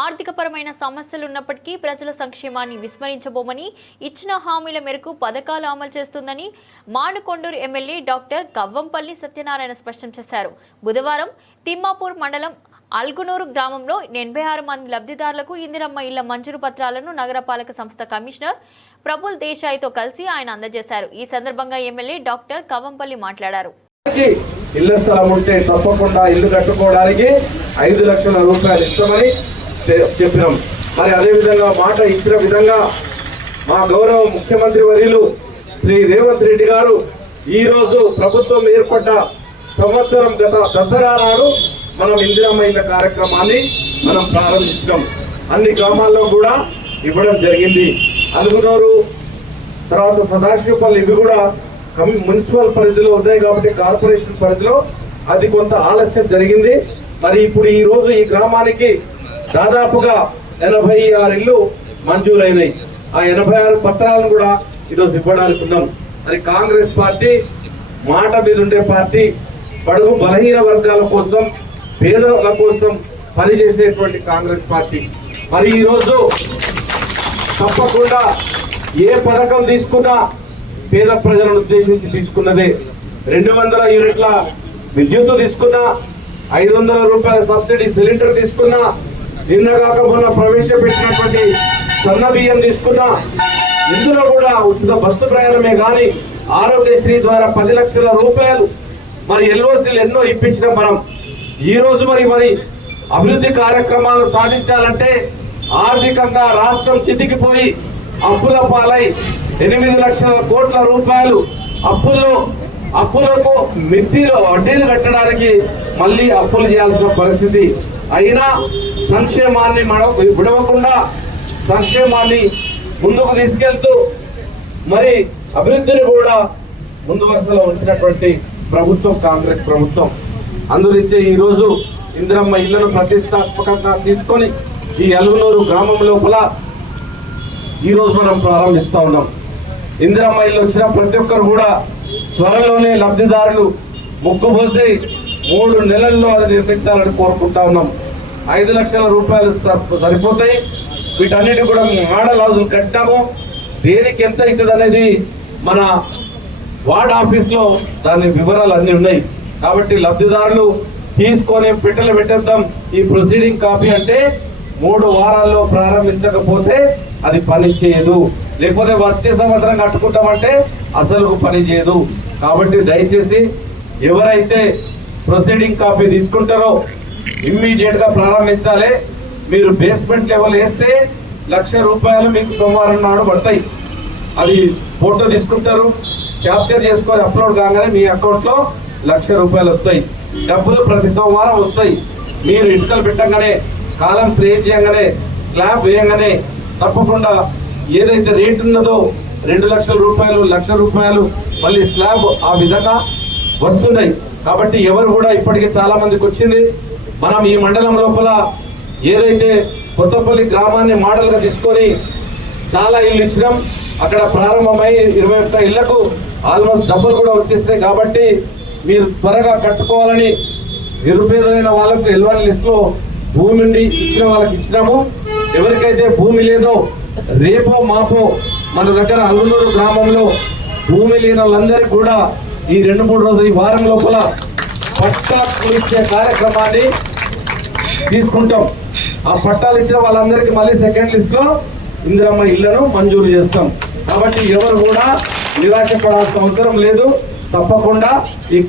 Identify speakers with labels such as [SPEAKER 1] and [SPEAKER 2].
[SPEAKER 1] ఆర్థికపరమైన సమస్యలు ఉన్నప్పటికీ ప్రజల సంక్షేమాన్ని విస్మరించబోమని ఇచ్చిన హామీల మేరకు పథకాలు అమలు చేస్తుందని మానుకొండూరు ఎమ్మెల్యే డాక్టర్ కవ్వంపల్లి సత్యనారాయణ స్పష్టం చేశారు. బుధవారం తిమ్మాపూర్ మండలం అల్గునూరు గ్రామంలో ఎనభై ఆరు మంది లబ్ధిదారులకు ఇందిరమ్మ ఇళ్ళ మంజూరు పత్రాలను నగరపాలక సంస్థ కమిషనర్ ప్రభుల్ దేశాయ్తో కలిసి ఆయన అందజేశారు. ఈ సందర్భంగా ఎమ్మెల్యే డాక్టర్ కవ్వంపల్లి మాట్లాడారు.
[SPEAKER 2] ఇళ్ళ స్థలం ఉంటే తప్పకుండా ఇల్లు కట్టుకోవడానికి ఐదు లక్షల రూపాయలు ఇస్తామని చెప్పినాం. మరి అదే విధంగా మాట ఇచ్చిన విధంగా మా గౌరవ ముఖ్యమంత్రి వర్యులు శ్రీ రేవంత్ రెడ్డి గారు ఈరోజు ప్రభుత్వం ఏర్పడ్డ సంవత్సరం గత దసరా నాడు మనం ఇందిరామైన కార్యక్రమాన్ని మనం ప్రారంభించడం అన్ని గ్రామాల్లో కూడా ఇవ్వడం జరిగింది. అలుగునూరు తర్వాత సదాశివపల్లి ఇవి కూడా కమి- మున్సిపల్ పరిధిలో ఉన్నాయి కాబట్టి కార్పొరేషన్ పరిధిలో అది కొంత ఆలస్యం జరిగింది. మరి ఇప్పుడు ఈ రోజు ఈ గ్రామానికి దాదాపుగా ఎనభై ఆరు ఇల్లు మంజూరైనాయి. ఆ ఎనభై ఆరు పత్రాలను కూడా ఈరోజు ఇవ్వడానికి ఉన్నాం. మరి కాంగ్రెస్ పార్టీ మాట మీద ఉండే పార్టీ బడుగు బలహీన వర్గాల కోసం పేదల కోసం పనిచేసేటువంటి కాంగ్రెస్ పార్టీ. మరి ఈరోజు తప్పకుండా ఏ పథకం తీసుకున్నా పేద ప్రజలను ఉద్దేశించి తీసుకున్నదే. రెండు వందల యూనిట్ల విద్యుత్ తీసుకున్నా ఐదు వందల రూపాయల సబ్సిడీ సిలిండర్ తీసుకున్నా నిన్న కాక మొన్న ప్రవేశపెట్టినటువంటి సన్న బియ్యం తీసుకున్న ఇందులో కూడా ఉచిత బస్సు ప్రయాణమే కానీ ఆరోగ్యశ్రీ ద్వారా పది లక్షల రూపాయలు మరి ఎల్ఓసీలు ఎన్నో ఇప్పించిన మనం. ఈ రోజు మరి మరి అభివృద్ధి కార్యక్రమాలు సాధించాలంటే ఆర్థికంగా రాష్ట్రం చితికిపోయి అప్పుల పాలై ఎనిమిది లక్షల కోట్ల రూపాయలు అప్పుల్లో అప్పులకు మిత్తిలో వడ్డీలు కట్టడానికి మళ్ళీ అప్పులు చేయాల్సిన పరిస్థితి అయినా సంక్షేమాన్ని మన విడవకుండా సంక్షేమాన్ని ముందుకు తీసుకెళ్తూ మరి అభివృద్ధిని కూడా ముందు వరుసలో ఉంచినటువంటి ప్రభుత్వం కాంగ్రెస్ ప్రభుత్వం. అందునిచ్చే ఈరోజు ఇందిరమ్మ ఇళ్ళను ప్రతిష్టాత్మకంగా తీసుకొని ఈ అలుగునూరు గ్రామం లోపల ఈరోజు మనం ప్రారంభిస్తూ ఉన్నాం. ఇందిరమ్మ ఇల్లు వచ్చిన ప్రతి ఒక్కరు కూడా త్వరలోనే లబ్ధిదారులు ముగ్గుపోసి మూడు నెలల్లో అది నిర్మించాలని కోరుకుంటా ఉన్నాం. ఐదు లక్షల రూపాయలు సరిపోతాయి. వీటన్నిటి కూడా మోడల్ హౌస్ కట్టాము. దేనికి ఎంత అవుతుంది అనేది మన వార్డ్ ఆఫీస్లో దాని వివరాలు అన్నీ ఉన్నాయి. కాబట్టి లబ్ధిదారులు తీసుకొని పెట్టెలు పెట్టేద్దాం. ఈ ప్రొసీడింగ్ కాపీ అంటే మూడు వారాల్లో ప్రారంభించకపోతే అది పని చేయదు. లేకపోతే వచ్చే సంవత్సరం కట్టుకుంటామంటే అసలు పని చేయదు. కాబట్టి దయచేసి ఎవరైతే ప్రొసీడింగ్ కాపీ తీసుకుంటారో ఇమ్మీడియట్గా ప్రారంభించాలి. మీరు బేస్మెంట్ లెవెల్ వేస్తే లక్ష రూపాయలు మీకు సోమవారం నాడు పడతాయి. అది ఫోటో తీసుకుంటారు క్యాప్చర్ చేసుకొని అప్లోడ్ కాగానే మీ అకౌంట్లో లక్ష రూపాయలు వస్తాయి. డబ్బులు ప్రతి సోమవారం వస్తాయి. మీరు ఇటుకలు పెట్టగానే కాలం స్ప్రే చేయగానే స్లాబ్ వేయగానే తప్పకుండా ఏదైతే రేట్ ఉన్నదో రెండు లక్షల రూపాయలు లక్ష రూపాయలు మళ్ళీ స్లాబ్ ఆ విధంగా వస్తున్నాయి. కాబట్టి ఎవరు కూడా ఇప్పటికి చాలా మందికి వచ్చింది. మనం ఈ మండలం లోపల ఏదైతే కొత్తపల్లి గ్రామాన్ని మోడల్గా తీసుకొని చాలా ఇల్లు ఇచ్చినాం. అక్కడ ప్రారంభమై ఇరవై ఒక్క ఇళ్ళకు ఆల్మోస్ట్ డబ్బులు కూడా వచ్చేస్తాయి కాబట్టి మీరు త్వరగా కట్టుకోవాలని నిరుపేదలైన వాళ్ళకు ఎల్వన్ లిస్ట్లో భూమి ఉండి ఇచ్చిన వాళ్ళకి ఇచ్చినాము. ఎవరికైతే భూమి లేదో రేపో మాపో మన దగ్గర అల్లూరు గ్రామంలో భూమి లేని వాళ్ళందరికీ కూడా ఈ రెండు మూడు రోజులు ఈ వారం లోపల పట్టా ఇచ్చే కార్యక్రమాన్ని తీసుకుంటాం. ఆ పట్టాలు ఇచ్చిన వాళ్ళందరికీ మళ్ళీ సెకండ్ లిస్ట్లో ఇందిరమ్మ ఇళ్ళను మంజూరు చేస్తాం. కాబట్టి ఎవరు కూడా నిరాశపడాల్సిన అవసరం లేదు. తప్పకుండా ఈ